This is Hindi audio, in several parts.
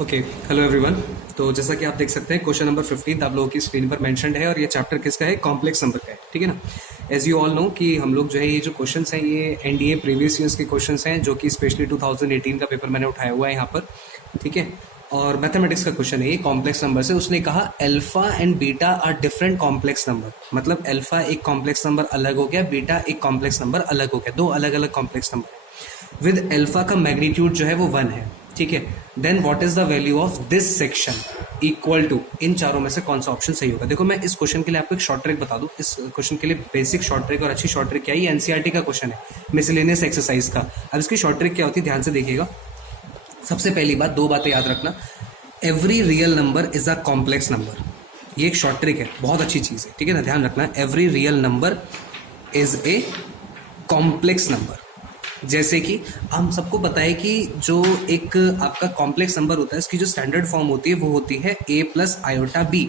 Okay, hello everyone. तो जैसा कि आप देख सकते हैं क्वेश्चन नंबर 15 आप लोगों की स्क्रीन पर मेंशन्ड है और ये चैप्टर किसका है? कॉम्प्लेक्स नंबर का है, ठीक है ना। एज यू ऑल नो कि हम लोग जो है ये जो क्वेश्चंस हैं ये एनडीए प्रीवियस ईयर्स के क्वेश्चंस हैं जो कि स्पेशली 2018 का पेपर मैंने उठाया हुआ है यहाँ पर, ठीक है। और मैथमेटिक्स का क्वेश्चन है ये, कॉम्प्लेक्स नंबर से। उसने कहा alpha and beta are different complex number, मतलब अल्फा एक कॉम्प्लेक्स नंबर अलग हो गया, बीटा एक कॉम्प्लेक्स नंबर अलग हो गया, दो अलग अलग कॉम्प्लेक्स नंबर। विद अल्फा का मैग्नीट्यूड जो है वो 1 है, ठीक है। Then what is the value of this section equal to, इन चारों में से कौन सा ऑप्शन सही होगा? देखो मैं इस क्वेश्चन के लिए आपको एक शॉर्ट ट्रिक बता दूं। इस क्वेश्चन के लिए बेसिक शॉर्ट ट्रिक और अच्छी शॉर्ट ट्रिक क्या है? ये एनसीईआरटी का क्वेश्चन है, मिसलेनियस एक्सरसाइज का। अब इसकी शॉर्ट ट्रिक क्या होती है, ध्यान से देखिएगा। सबसे पहली बात, दो बातें याद रखना। Every real number is a complex number, ये एक शॉर्ट ट्रिक है, बहुत अच्छी चीज है, ठीक है ना। ध्यान रखना, every real number is a complex number. जैसे कि हम सबको पता है कि जो एक आपका कॉम्प्लेक्स नंबर होता है इसकी जो स्टैंडर्ड फॉर्म होती है वो होती है a प्लस आयोटा बी,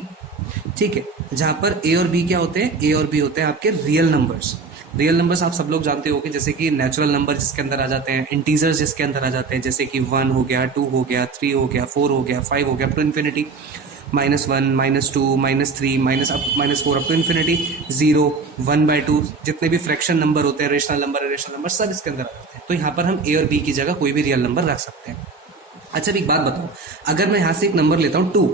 ठीक है। जहां पर a और b क्या होते हैं? a और b होते हैं आपके रियल नंबर्स। रियल नंबर्स आप सब लोग जानते हो कि जैसे कि नेचुरल नंबर जिसके अंदर आ जाते हैं, इंटीजर्स जिसके अंदर आ जाते हैं, जैसे कि 1 हो गया, 2 हो गया, 3 हो गया, 4 हो गया, 5 हो गया, to infinity. -1, -2, -3, minus up -4 up to infinity, 0, 1/2, जितने भी फ्रैक्शन नंबर होते हैं, रेशनल नंबर सब इसके अंदर आ जाते हैं। तो यहाँ पर हम ए और बी की जगह कोई भी रियल नंबर रख सकते हैं। अच्छा, एक बात बताओ, अगर मैं यहाँ से एक नंबर लेता हूँ 2,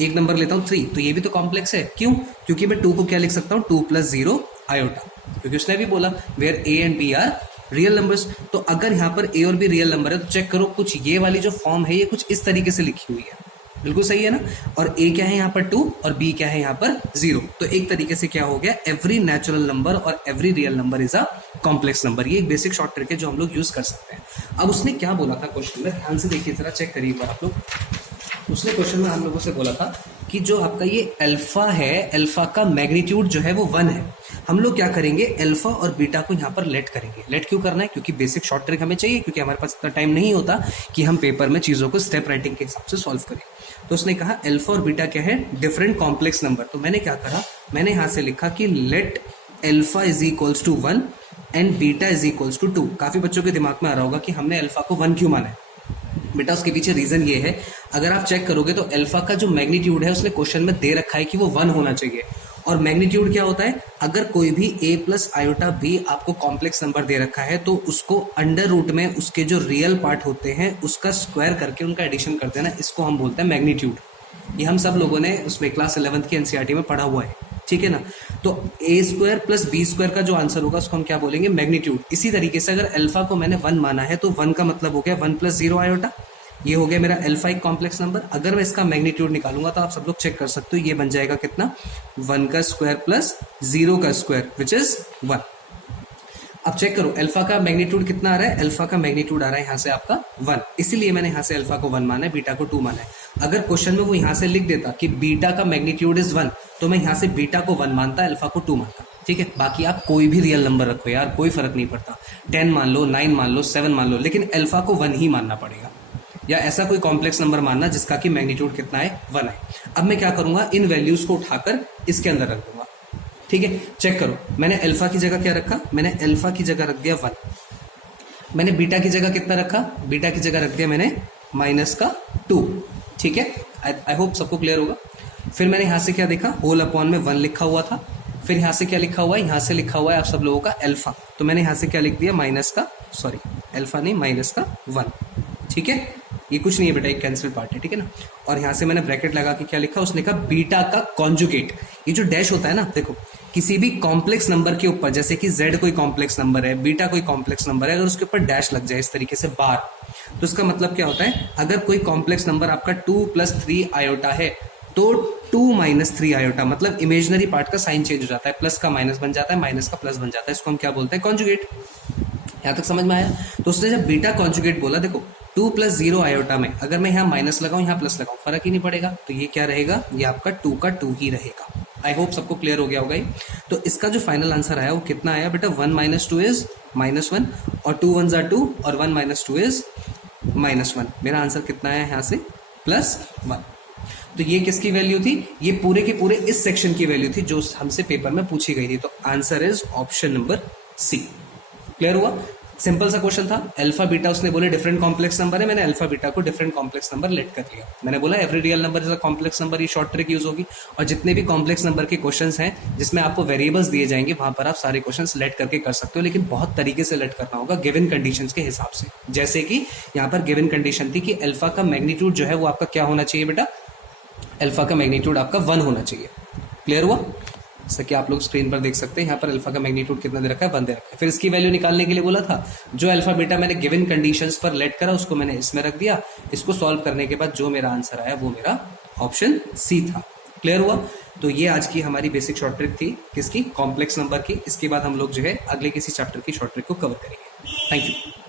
एक नंबर लेता हूँ 3, तो ये भी तो कॉम्प्लेक्स है। क्यों? क्योंकि मैं 2 को क्या लिख सकता हूँ? 2 + 0 आयोटा, क्योंकि उसने भी बोला where A and B are real numbers. तो अगर यहाँ पर ए और बी रियल नंबर है तो चेक करो, कुछ ये वाली जो फॉर्म है ये कुछ इस तरीके से लिखी हुई है, बिल्कुल सही है ना। और ए क्या है यहाँ पर? 2, और बी क्या है यहाँ पर? 0। तो एक तरीके से क्या हो गया, एवरी नेचुरल नंबर और every real number is a complex number. ये एक बेसिक शॉर्ट ट्रिक है जो हम लोग यूज कर सकते हैं। अब उसने क्या बोला था क्वेश्चन में, ध्यान से देखिए जरा, चेक करिए एक बार आप लोग। उसने क्वेश्चन में हम लोगों से बोला था कि जो आपका ये अल्फा है, अल्फा का मैग्नीट्यूड जो है वो 1 है। हम लोग क्या करेंगे, अल्फा और बीटा को यहाँ पर लेट करेंगे। लेट क्यों करना है? क्योंकि बेसिक शॉर्ट ट्रिक हमें चाहिए, क्योंकि हमारे पास इतना टाइम नहीं होता कि हम पेपर में चीजों को स्टेप राइटिंग के हिसाब से सॉल्व करें। तो उसने कहा अल्फा और बीटा क्या है? Different complex number. तो मैंने क्या करा, मैंने यहां से लिखा कि let alpha is equals to 1 and beta is equals to 2। काफी बच्चों के दिमाग में आ रहा होगा कि हमने अल्फा को 1 क्यों माना है। बेटा उसके पीछे रीजन ये है, अगर आप चेक करोगे तो अल्फा का जो मैग्नीट्यूड है उसने क्वेश्चन में दे रखा है कि वो 1 होना चाहिए। और मैग्नीट्यूड क्या होता है? अगर कोई भी a प्लस आयोटा b आपको कॉम्प्लेक्स नंबर दे रखा है तो उसको अंडर रूट में उसके जो रियल पार्ट होते हैं उसका स्क्वायर करके उनका एडिशन कर देना, इसको हम बोलते हैं मैग्नीट्यूड। ये हम सब लोगों ने उसमें क्लास 11th की एनसीईआरटी में पढ़ा हुआ है, ठीक है ना। तो a² + b² का जो आंसर होगा उसको हम क्या बोलेंगे? मैग्नीट्यूड। इसी तरीके से अगर अल्फा को मैंने 1 माना है तो 1 का मतलब हो गया 1 + 0 आयोटा, ये हो गया मेरा अल्फा एक कॉम्प्लेक्स नंबर। अगर मैं इसका मैग्नीट्यूड निकालूंगा तो आप सब लोग चेक कर सकते हो, ये बन जाएगा कितना? 1 का स्क्वायर प्लस 0 का स्क्वायर विच इज 1। अब चेक करो अल्फा का मैग्नीट्यूड कितना आ रहा है? अल्फा का मैग्नीट्यूड आ रहा है यहाँ से आपका 1, इसीलिए मैंने यहाँ से अल्फा को 1 माना है, बीटा को 2 माना है। अगर क्वेश्चन में वो यहाँ से लिख देता कि बीटा का मैग्नीट्यूड इज 1 तो मैं यहाँ से बीटा को 1 मानता, अल्फा को 2 मानता, ठीक है। बाकी आप कोई भी रियल नंबर रखो यार, कोई फर्क नहीं पड़ता। 10 मान लो, 9 मान लो, 7 मान लो, लेकिन अल्फा को 1 ही मानना पड़ेगा। या ऐसा कोई कॉम्प्लेक्स नंबर मानना जिसका कि मैग्नीट्यूड कितना है? 1 है। अब मैं क्या करूंगा, इन वैल्यूज को उठाकर इसके अंदर रख दूंगा, ठीक है। चेक करो, मैंने अल्फा की जगह क्या रखा? मैंने अल्फा की जगह रख दिया 1। मैंने बीटा की जगह कितना रखा? बीटा की जगह रख दिया मैंने -2, ठीक है। आई होप सबको क्लियर होगा। फिर मैंने यहां से क्या देखा, होल अपॉन में 1 लिखा हुआ था। फिर यहां से क्या लिखा हुआ है? यहां से लिखा हुआ है आप सब लोगों का अल्फा, तो मैंने यहां से क्या लिख दिया? अल्फा नहीं, -1, ठीक है। ये कुछ नहीं है बेटा, एक कैंसिल पार्ट है, ठीक है ना। और यहां से मैंने ब्रैकेट लगा के क्या लिखा? उसने कहा बीटा का कॉन्जुगेट। ये जो डैश होता है ना, देखो किसी भी कॉम्प्लेक्स नंबर के ऊपर, जैसे कि z कोई कॉम्प्लेक्स नंबर है, बीटा कोई कॉम्प्लेक्स नंबर है, अगर उसके ऊपर डैश लग जाए इस तरीके से बार, तो इसका मतलब क्या होता है? अगर कोई कॉम्प्लेक्स नंबर आपका 2 + 3 आयोटा है तो 2 - 3 आयोटा, मतलब इमेजिनरी पार्ट का साइन चेंज हो जाता है, प्लस का माइनस बन जाता है, माइनस का प्लस बन जाता है, इसको हम क्या बोलते हैं? कॉन्जुगेट। यहां तक समझ में आया? तो उसने जब बीटा कॉन्जुगेट बोला, देखो 2 + 0 आयोटा में अगर मैं यहाँ माइनस लगाऊं, यहाँ प्लस लगाऊं, फर्क ही नहीं पड़ेगा। तो ये क्या रहेगा? ये आपका 2 का 2 ही रहेगा। आई होप सबको क्लियर हो गया होगा ये। तो इसका जो फाइनल आंसर आया वो कितना आया बेटा? 1 - 2 इज -1, और 2 1s are 2, और 1 - 2 इज -1। मेरा आंसर कितना आया यहाँ से? +1। तो ये किसकी वैल्यू थी? ये पूरे के पूरे इस सेक्शन की वैल्यू थी जो हमसे पेपर में पूछी गई थी। तो answer is option number C. Clear हुआ? सिंपल सा क्वेश्चन था, अल्फा बीटा उसने बोले डिफरेंट कॉम्प्लेक्स नंबर है, मैंने अल्फा बीटा को डिफरेंट कॉम्प्लेक्स नंबर लेट कर लिया। मैंने बोला every real number is a complex number, ये शॉर्ट ट्रिक यूज होगी। और जितने भी कॉम्प्लेक्स नंबर के क्वेश्चंस हैं जिसमें आपको वेरिएबल्स दिए जाएंगे वहां पर आप सारे क्वेश्चंस लेट करके कर सकते हो, लेकिन बहुत तरीके से लेट करना होगा गिवन कंडीशंस के हिसाब से। जैसे कि यहाँ पर गिवन कंडीशन थी कि अल्फा का मैग्नीट्यूड जो है वो आपका क्या होना चाहिए बेटा, अल्फा का मैग्नीट्यूड आपका 1 होना चाहिए। क्लियर हुआ? जैसा कि आप लोग स्क्रीन पर देख सकते हैं यहाँ पर अल्फा का मैग्नीट्यूड कितना दे रखा है, 1 दे रखा है। फिर इसकी वैल्यू निकालने के लिए बोला था, जो अल्फा बीटा मैंने गिवन कंडीशंस पर लेट करा उसको मैंने इसमें रख दिया। इसको सॉल्व करने के बाद जो मेरा आंसर आया वो मेरा ऑप्शन सी था। क्लियर हुआ? तो ये आज की हमारी बेसिक शॉर्ट ट्रिक थी, किसकी? कॉम्प्लेक्स नंबर की। इसके बाद हम लोग जो है अगले किसी चैप्टर की शॉर्ट ट्रिक को कवर करेंगे। Thank you.